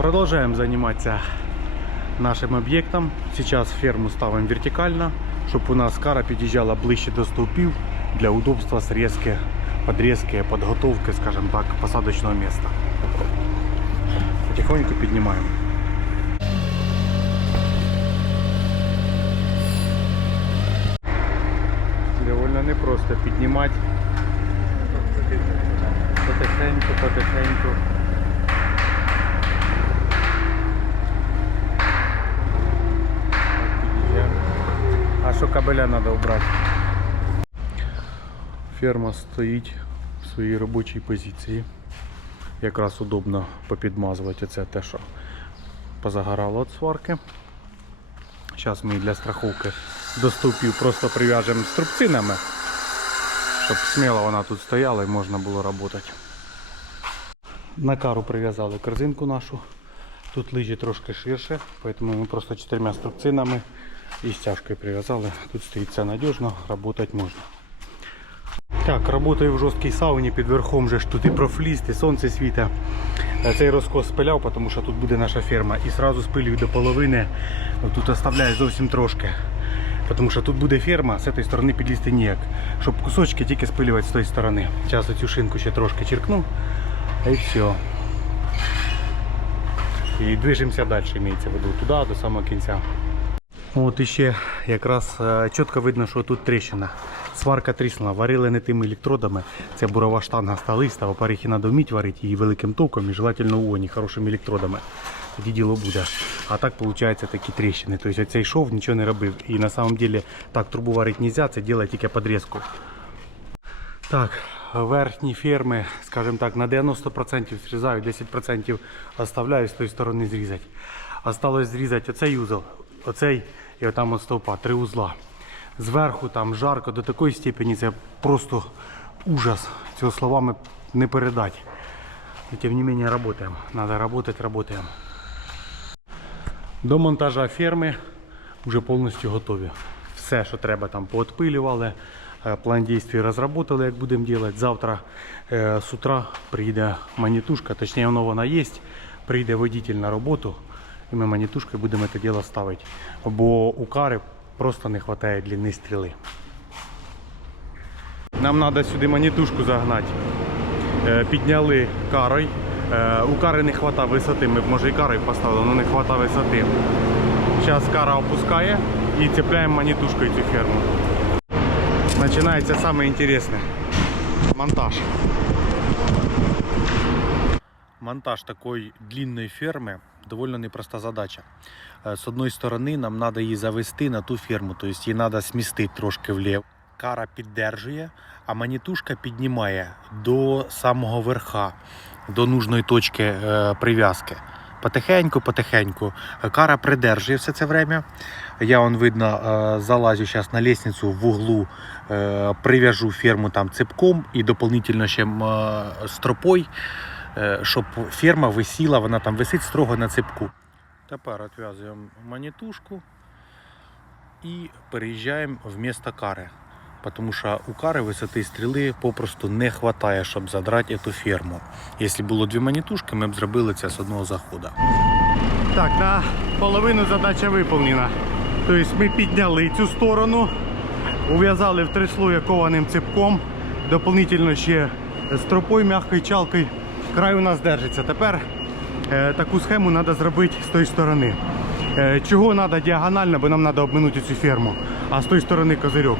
Продолжаем заниматься нашим объектом. Сейчас ферму ставим вертикально, чтобы у нас кара під'їжджала ближче до стовпів для удобства срезки, подрезки, подготовки, скажем так, посадочного места. Потихоньку піднімаємо. Довольно непросто піднімати. Потихеньку, потихеньку. А що кабеля треба обрати? Ферма стоїть в своїй робочій позиції. Якраз удобно попідмазувати це те, що позагорало від сварки. Зараз ми для страховки до стовпів просто прив'яжемо струбцинами, щоб сміло вона тут стояла і можна було працювати. На кару прив'язали корзинку нашу. Тут лижі трошки ширше, тому ми просто чотирма струбцинами і стяжкою прив'язали. Тут стоїть все надіжно, працювати можна. Так, працюю в жорсткій сауні, під верхом же тут і профліст, і сонце світа. Е, Цей розкос спиляв, тому що тут буде наша ферма. І одразу спилюю до половини. Тут оставляю зовсім трошки. Тому що тут буде ферма, з цієї сторони підлізти ніяк. Щоб кусочки тільки спилювати з тої сторони. Зараз цю шинку ще трошки черкну. І все. І движемося далі, імеється в виду, туди, до самого кінця. От іще якраз е, чітко видно, що тут тріщина. Сварка тріснула, варили не тими електродами. Це бурова штанга сталиста, опарихи треба вміти варити її великим током і желательно у хорошими електродами. Тоді діло буде. А так виходить такі тріщини. Тобто цей шов нічого не робив. І на самом деле так трубу варити не можна, це робить тільки подрізку. Так, верхні ферми, скажімо так, на 90% зрізаю, 10% оставляю з тої сторони зрізати. Осталось зрізати оцей узол, оцей і отам от стовпа, три узла. Зверху там жарко до такої степені, це просто ужас. Цього словами не передати. І тим не менее работаем. Надо работать, работаем. До монтажа ферми вже повністю готові. Все, що треба, там поотпилювали. Е, План дій розробили, як будемо робити. Завтра е, з утра прийде манітушка, точніше вона є. Прийде водитель на роботу, і ми манітушкою будемо це діло ставити. Бо у кари просто не вистачає длини стріли. Нам треба сюди манітушку загнати. Е, Підняли карой. Е, У кари не вистачає висоти. Ми б може і карою поставили, але не вистачає висоти. Зараз кара опускає і цепляємо манітушкою цю ферму. Починається саме інтересне. Монтаж. Монтаж такої длинної ферми доволі непроста задача. Е, З одної сторони нам треба її завести на ту ферму, тобто її треба смістити трошки вліво. Кара піддержує, а манітушка піднімає до самого верха, до нужної точки е, прив'язки. Потихеньку, потихеньку. Кара придержує все це время. Я он видно е, залазю зараз на лестницю в углу, е, прив'яжу ферму там цепком і дополнительно ще стропой, щоб ферма висіла, вона там висить строго на цепку. Тепер відв'язуємо манітушку і переїжджаємо в місто кари. Тому що у кари висоти стріли попросту не вистачає, щоб задрати цю ферму. Якщо було дві манітушки, ми б зробили це з одного заходу. Так, на половину задача виповнена. Тобто ми підняли цю сторону, ув'язали в три слої кованим цепком, дополнительно ще стропою, м'якою чалкою. Край у нас держиться. Тепер е, таку схему треба зробити з тої сторони. Е, чого треба діагонально, бо нам треба обминути цю ферму, а з тої сторони козирьок.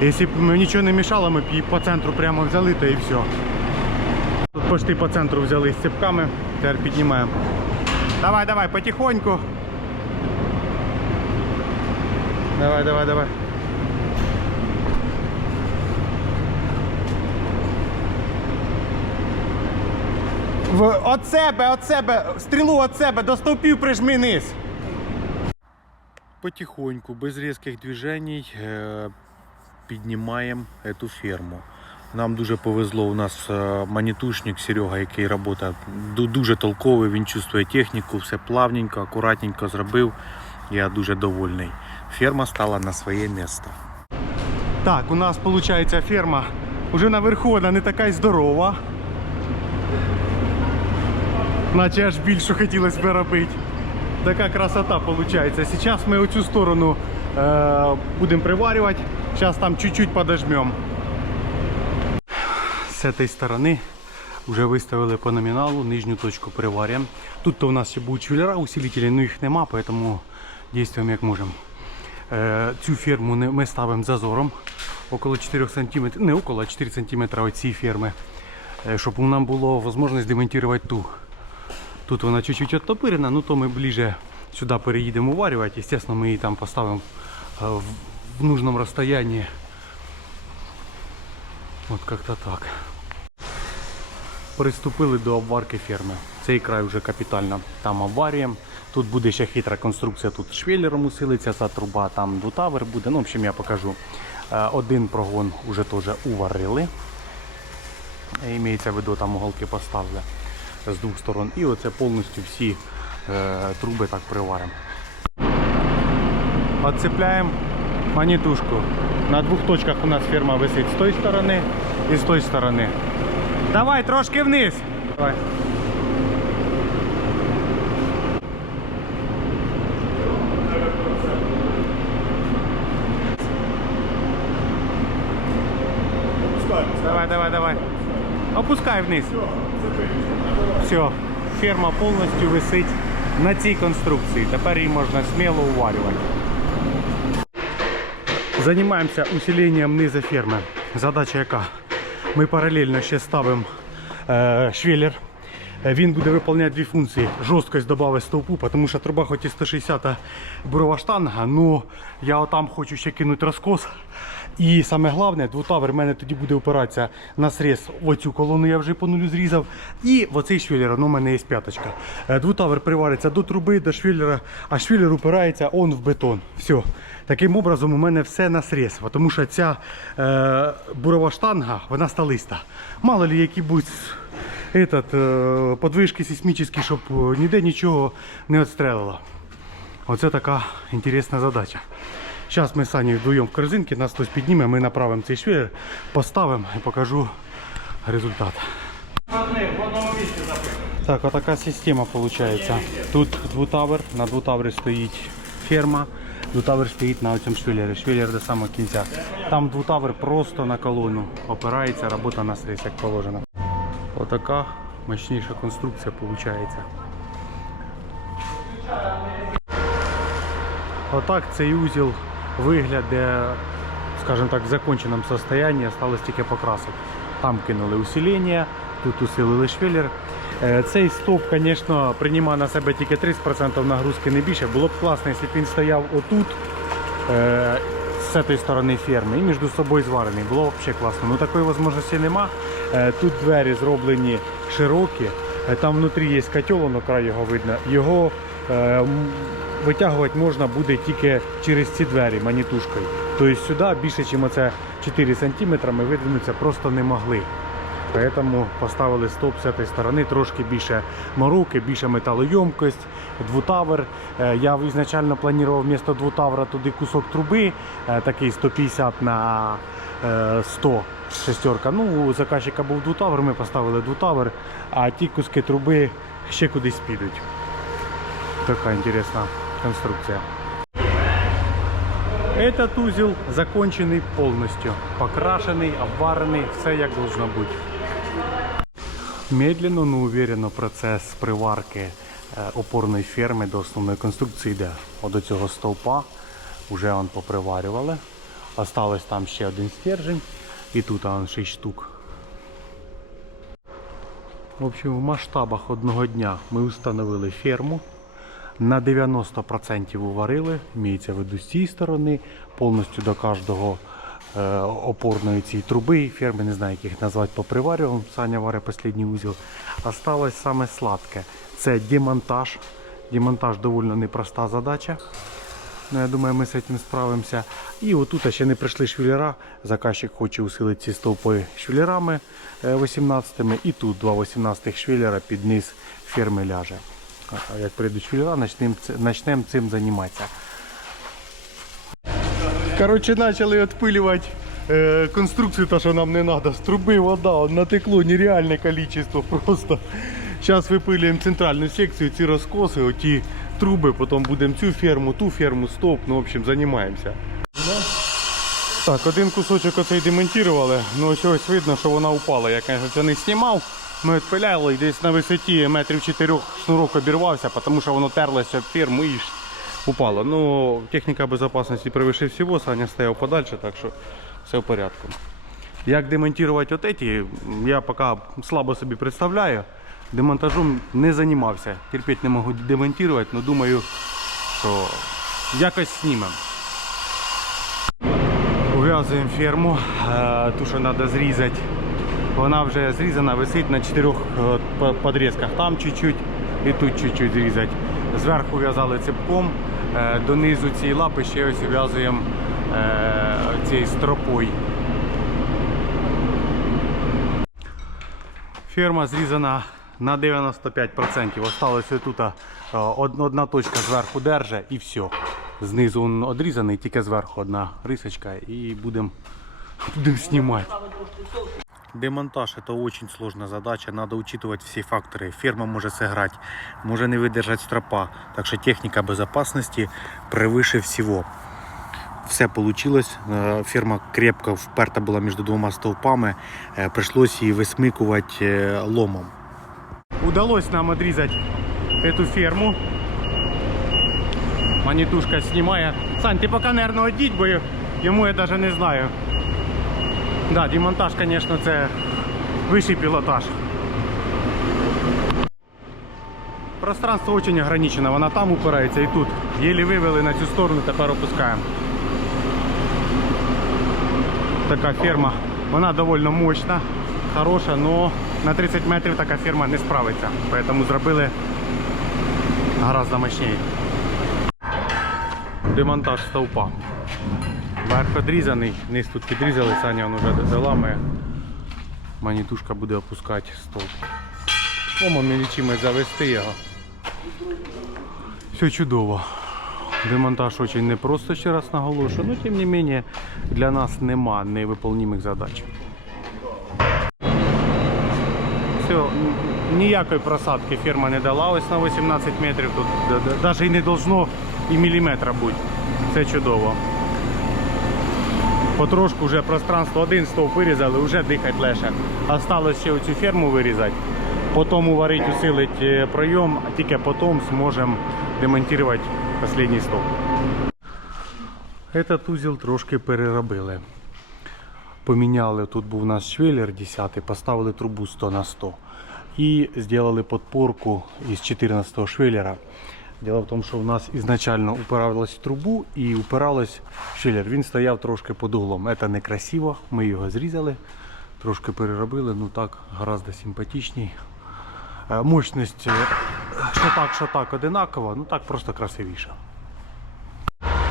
Якщо б нічого не мішало, ми б її по центру прямо взяли, то і все. Тут почти по центру взяли з цепками, тепер піднімаємо. Давай, давай, потихоньку. Давай, давай, давай. В, от себе, от себе, стрілу от себе, до стовпів прижми низ. Потихоньку, без різких движень е, піднімаємо цю ферму. Нам дуже повезло, у нас е, манітушник Серега, який працює дуже толковий, він чувствує техніку, все плавненько, акуратненько зробив. Я дуже довольний. Ферма стала на своє місце. Так, у нас виходить ферма вже наверху, вона не така й здорова. Наче аж більше хотілося б робити. Така красота виходить. Зараз ми оцю сторону е, будемо приварювати. Зараз там чуть-чуть подожмем. З цієї сторони вже виставили по номіналу, нижню точку приварюємо. Тут то у нас ще будуть швеллера, усилителі, але їх нема, тому дійствуємо як можемо. Е, Цю ферму ми ставимо зазором около 4 см, не около а 4 см цієї ферми, е, щоб нам було можливість демонтувати ту. Тут вона чуть-чуть оттопирена, ну то ми ближе сюди переїдемо уварювати. Естественно, ми її там поставимо е, в, нужному розстоянні. От як-то так. Приступили до обварки ферми. Цей край вже капітально там обварюємо. Тут буде ще хитра конструкція, тут швеллером усилиться ця труба, там двутавер буде. Ну, в общем, я покажу. Е, Один прогон вже теж уварили. Е, Імеється в виду, там уголки поставили з двох сторон. І оце повністю всі е, труби так приваримо. Отцепляємо манітушку. На двох точках у нас ферма висить з тої сторони і з тої сторони. Давай трошки вниз. Давай. Давай, давай, давай. Опускай вниз. Все, ферма повністю висить на цій конструкції. Тепер її можна сміло уварювати. Займаємося усиленням низу ферми. Задача яка? Ми паралельно ще ставимо е, швеллер. Е, Він буде виконувати дві функції. Жорсткость додати стовпу, тому що труба хоч і 160 бурова штанга, але я отам хочу ще кинути розкос. І саме головне, двутавер в мене тоді буде опиратися на сріз. Оцю колону я вже по нулю зрізав. І в оцей швеллер, ну у мене є п'яточка. Е, Двутавер привариться до труби, до швеллера, а швеллер упирається он в бетон. Все. Таким образом, у мене все на сріз, тому що ця е, бурова штанга, вона сталиста. Мало ли які будуть е, подвижки сейсмічні, щоб е, ніде нічого не відстрелило. Оце така інтересна задача. Зараз ми з Санєю вдвоєм в корзинки, нас хтось підніме, ми направимо цей швеллер, поставимо і покажу результат. Так, отака система виходить. Тут двутавер, на двутавері стоїть ферма, двутавер стоїть на цьому швеллері, швеллер до самого кінця. Там двутавер просто на колону опирається, робота на сріз, як положено. Отака мощніша конструкція виходить. Отак цей узіл виглядає, скажімо так, в законченому стані, осталось тільки покрасити. Там кинули усилення, тут усилили швеллер. Е, Цей стовп, звісно, приймає на себе тільки 30% нагрузки, не більше. Було б класно, якщо б він стояв отут, е, з цієї сторони ферми, і між собою зварений. Було б взагалі класно. Ну такої можливості нема. Е, Тут двері зроблені широкі. Там внутрі є котел, воно край його видно. Його витягувати можна буде тільки через ці двері манітушкою. Тобто сюди більше, ніж оце 4 см ми видвинутися просто не могли. Поэтому поставили стоп з цієї сторони, трошки більше мороки, більше металойомкость, двутавер. Е, Я ізначально планував вмісто двутавра туди кусок труби, е, такий 150 на е, 100 шестерка. Ну, у заказчика був двутавер, ми поставили двутавер, а ті куски труби ще кудись підуть. Така інтересна конструкція. Этот узел закончений повністю. Покрашений, обварений, все як должно бути. Медленно, но уверенно процес приварки е, опорної ферми до основної конструкції йде. От до цього стовпа вже он поприварювали. Осталось там ще один стержень і тут он 6 штук. В общем, в масштабах одного дня ми встановили ферму. На 90% уварили, міється виду з цієї сторони, повністю до кожного е, опорної цієї труби, ферми, не знаю, як їх назвати, поприварював. Саня варить останній узіл. Осталось саме сладке. Це демонтаж. Демонтаж доволі непроста задача. Ну, я думаю, ми з цим справимося. І отут ще не прийшли швеллера. Заказчик хоче усилити ці стовпи швеллерами 18-ми. І тут два 18 швеллера під низ ферми ляже. А як прийдуть швеллера, почнемо цим займатися. Коротше, почали відпилювати е, конструкцію, та, що нам не треба. З труби вода, натекло нереальне кількість просто. Зараз випилюємо центральну секцію, ці розкоси, оті труби, потім будемо цю ферму, ту ферму, стоп. Ну, в общем, займаємося. Так, один кусочок оцей демонтували, ну ось ось видно, що вона упала. Я, звісно, не знімав. Ми відпиляли і десь на висоті метрів чотирьох шнурок обірвався, тому що воно терлося об ферму і упало. Ну, техніка безпечності превише всього, Саня стояв подальше, так що все в порядку. Як демонтувати от эти, я поки слабо собі представляю. Демонтажом не займався. Терпіть не можу демонтувати, але думаю, що якось знімемо. Ув'язуємо ферму, е, ту, що треба зрізати. Вона вже зрізана, висить на чотирьох е, подрізках. Там чуть-чуть і тут чуть-чуть зрізати. Зверху в'язали цепком, е, донизу цієї лапи ще ось в'язуємо е, цією стропою. Ферма зрізана на 95%. Осталось тут одна точка зверху держа і все. Знизу він одрізаний, тільки зверху одна рисочка і будемо будем знімати. Демонтаж это очень сложная задача, надо учитывать все факторы. Ферма может сыграть, может не выдержать стропа. Так что техника безопасности превыше всего. Все получилось. Е, Ферма крепко вперта була між двома стовпами. Е, Пришлось її висмикувати е, ломом. Удалось нам отрезать эту ферму. Манитушка снимает. Сань, ты пока, наверное, одіть, бо йому я даже не знаю. Да, демонтаж, конечно, це вищий пілотаж. Пространство очень ограничено, вона там упирається і тут. Єлі вивели на цю сторону, тепер опускаємо. Така ферма. Вона доволі мощна, хороша, але на 30 метрів така ферма не справиться. Тому зробили гораздо мощніше. Демонтаж стовпа. Верх відрізаний, низ тут підрізали, Саня він вже заламує. Манітушка буде опускати стовп. Ломом не чимось завести його. Все чудово. Демонтаж очень непросто, ще раз наголошую, но тим не менее для нас нема невиполнимих задач. Все, ніякої просадки ферма не дала ось на 18 метрів. Тут навіть і не должно і міліметра бути. Це чудово. Потрошку вже пространство один стовп вирізали, вже дихати легше. Осталось ще оцю ферму вирізати, потім уварити, усилити е, пройом, а тільки потім зможемо демонтувати останній стовп. Этот узел трошки переробили. Поміняли, тут був у нас швеллер 10, поставили трубу 100 на 100 і зробили подпорку із 14 швеллера. Дело в тому, що в нас ізначально упиралась в трубу і упиралась в швеллер. Він стояв трошки під углом. Це некрасиво, ми його зрізали, трошки переробили, ну так гораздо симпатичній. Е, Мощність е, що так, що так одинакова, ну так просто красивіше.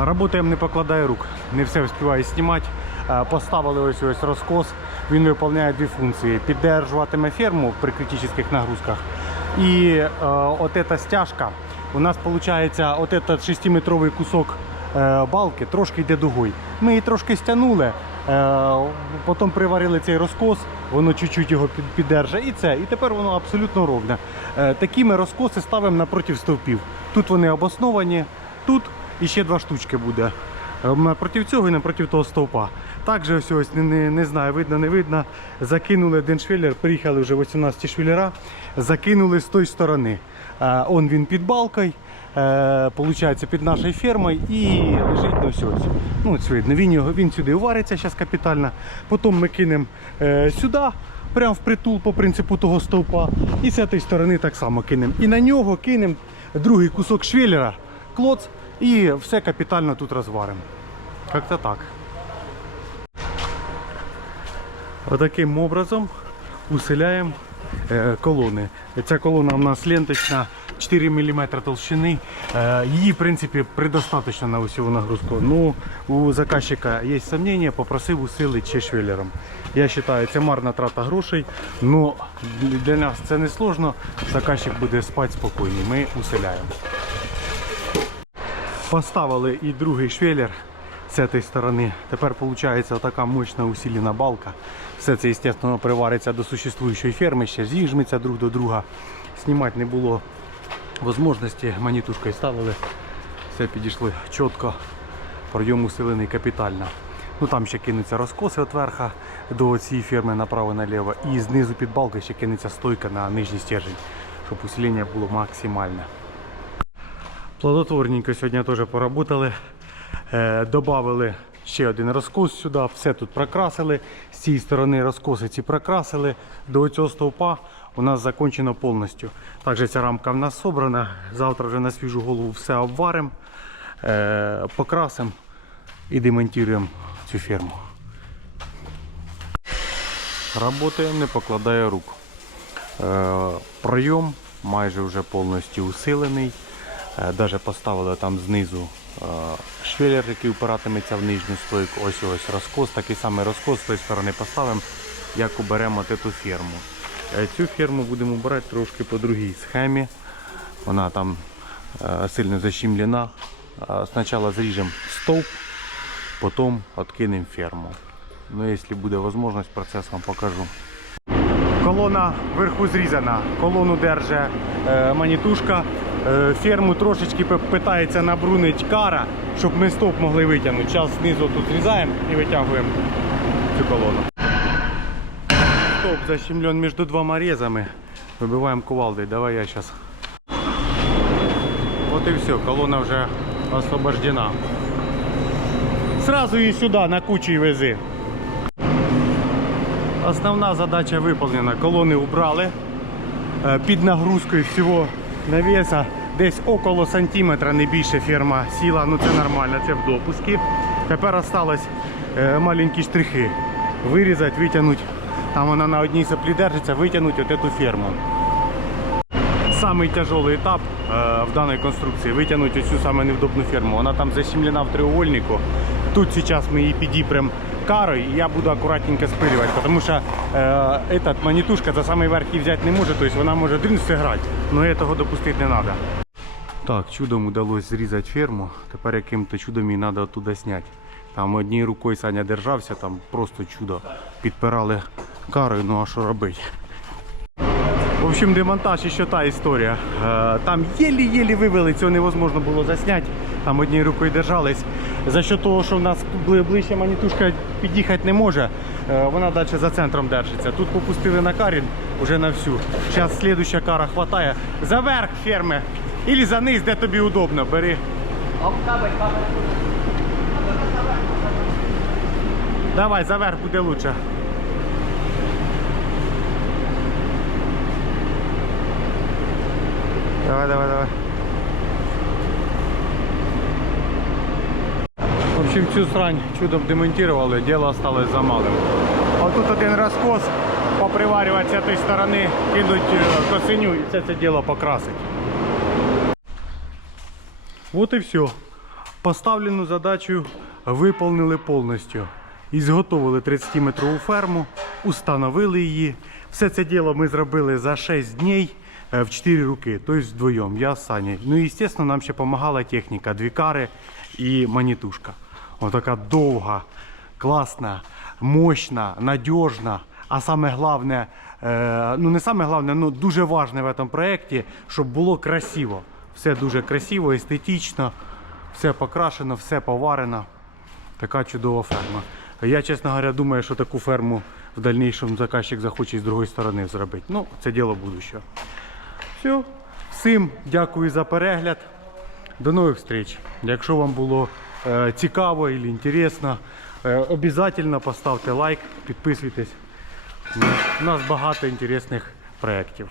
Работаємо не покладає рук, не все встигаю знімати. Е, Поставили ось ось розкос. Він виконує дві функції: піддержуватиме ферму при критичних нагрузках. І е, от ця стяжка, у нас виходить, от этот 6-метровий кусок е, балки трошки йде дугою. Ми її трошки стягнули, е, потім приварили цей розкос, воно чуть-чуть його під- і це. І тепер воно абсолютно ровне. Е, такі ми розкоси ставимо напроти стовпів. Тут вони обосновані, тут і ще два штучки буде. Напроти цього і напроти того стовпа. Також ось ось не, не, не знаю, видно, не видно. Закинули один швеллер, приїхали вже 18 швеллера, закинули з тої сторони. Он він під балкою, е, під нашою фермою і лежить ось ось. Ну, видно. Він, його, він сюди увариться зараз капітально. Потім ми кинемо е, сюди, прямо в притул по принципу того стовпа. І з цієї сторони так само кинемо. І на нього кинемо другий кусок швеллера, клоц, і все капітально тут розваримо. Як-то так. Отаким образом усиляємо е, колони. Ця колона у нас ленточна 4 мм толщини. Е, Її, в принципі, предостаточно на усю нагрузку. Ну, у заказчика є сумнення, попросив усилити ще швеллером. Я вважаю, це марна трата грошей, але для нас це не сложно. Заказчик буде спати спокійно. Ми усиляємо. Поставили і другий швеллер з цієї сторони. Тепер виходить така мощна усилена балка. Все це, звісно, привариться до существуючої ферми, ще зіжметься друг до друга. знімати не було можливості. Манітушкою ставили. Все підійшли чітко. Пройом усилений капітально. Ну там ще кинуться розкоси від до цієї ферми направо-наліво. І знизу під балкою ще кинеться стойка на нижній стержень, щоб усилення було максимальне. Плодотворненько сьогодні теж поработали. Е, добавили ще один розкос сюди, все тут прокрасили. З цієї сторони розкоси ці прокрасили. До цього стовпа у нас закончено повністю. Також ця рамка в нас собрана. Завтра вже на свіжу голову все обваримо, е, покрасимо і демонтуємо цю ферму. Работаємо, не покладає рук. Е, Пройом майже вже повністю усилений. Е, Даже поставили там знизу швелер, який впиратиметься в нижню стойку. Ось ось розкос, такий самий розкос з тої сторони поставимо, як уберемо от цю ферму. Е, Цю ферму будемо брати трошки по другій схемі. Вона там е, сильно защемлена. Е, Спочатку зріжемо стовп, потім відкинемо ферму. Ну, якщо буде можливість, процес вам покажу. Колона вверху зрізана. Колону держить манітушка. Е, ферму трошечки питається набрунить кара, щоб ми стоп могли витягнути. Зараз знизу тут зрізаємо і витягуємо цю колону. Стоп защемлен між двома резами. Вибиваємо кувалдою. Давай я зараз. От і все, колона вже освобождена. Сразу її сюди на кучу і вези. Основна задача выполнена. Колони убрали. Е, Під нагрузкою всього навеса десь около сантиметра, не більше ферма сіла. Ну це нормально, це в допуску. Тепер осталось е, маленькі штрихи. Вирізати, витягнути. Там вона на одній соплі держиться, витягнути от эту ферму. Самий тяжелый етап е, в даній конструкції витягнути цю саме невдобну ферму. Вона там защемлена в треугольнику. Тут зараз ми її підіпрем карою і я буду акуратненько спилювати, тому що е, этот, манітушка за самий верх її взяти не може, тобто вона може дрін грати, але цього допустити не треба. Так, чудом удалось зрізати ферму. Тепер яким-то чудом її треба оттуда зняти. Там однією рукою Саня держався, там просто чудо. Підпирали карою, ну а що робити? В общем, демонтаж і ще та історія. Е, Там єлі-єлі вивели, цього невозможно було засняти. Там однією рукою держались. За що того, що в нас ближче манітушка під'їхати не може, е, вона далі за центром держиться. Тут попустили на карін вже на всю. Зараз слідуща кара хватає. За верх ферми. Ілі за низ, де тобі удобно, бери. Давай, за верх буде лучше. Давай, давай, давай. В общем, цю срань чудом демонтировали, дело осталось за малым. А тут один розкос поприварювати з цієї сторони, кинуть е, косиню і все це діло покрасить. Вот і все. Поставлену задачу виповнили повністю. Ізготовили 30-метрову ферму, установили її. Все це діло ми зробили за 6 днів е, в 4 руки, тобто вдвоєм, я з Саней. Ну і, звісно, нам ще допомагала техніка, дві кари і манітушка. Ось така довга, класна, мощна, надіжна. А саме головне, е, ну не саме головне, ну дуже важне в цьому проєкті, щоб було красиво. Все дуже красиво, естетично, все покрашено, все поварено. Така чудова ферма. Я, чесно говоря, думаю, що таку ферму в дальнейшем заказчик захоче з другої сторони зробити. Ну, це діло будущого. Все. Всім дякую за перегляд. До нових встреч. Якщо вам було е, цікаво або інтересно, е, обов'язково поставте лайк, підписуйтесь. У нас багато інтересних проєктів.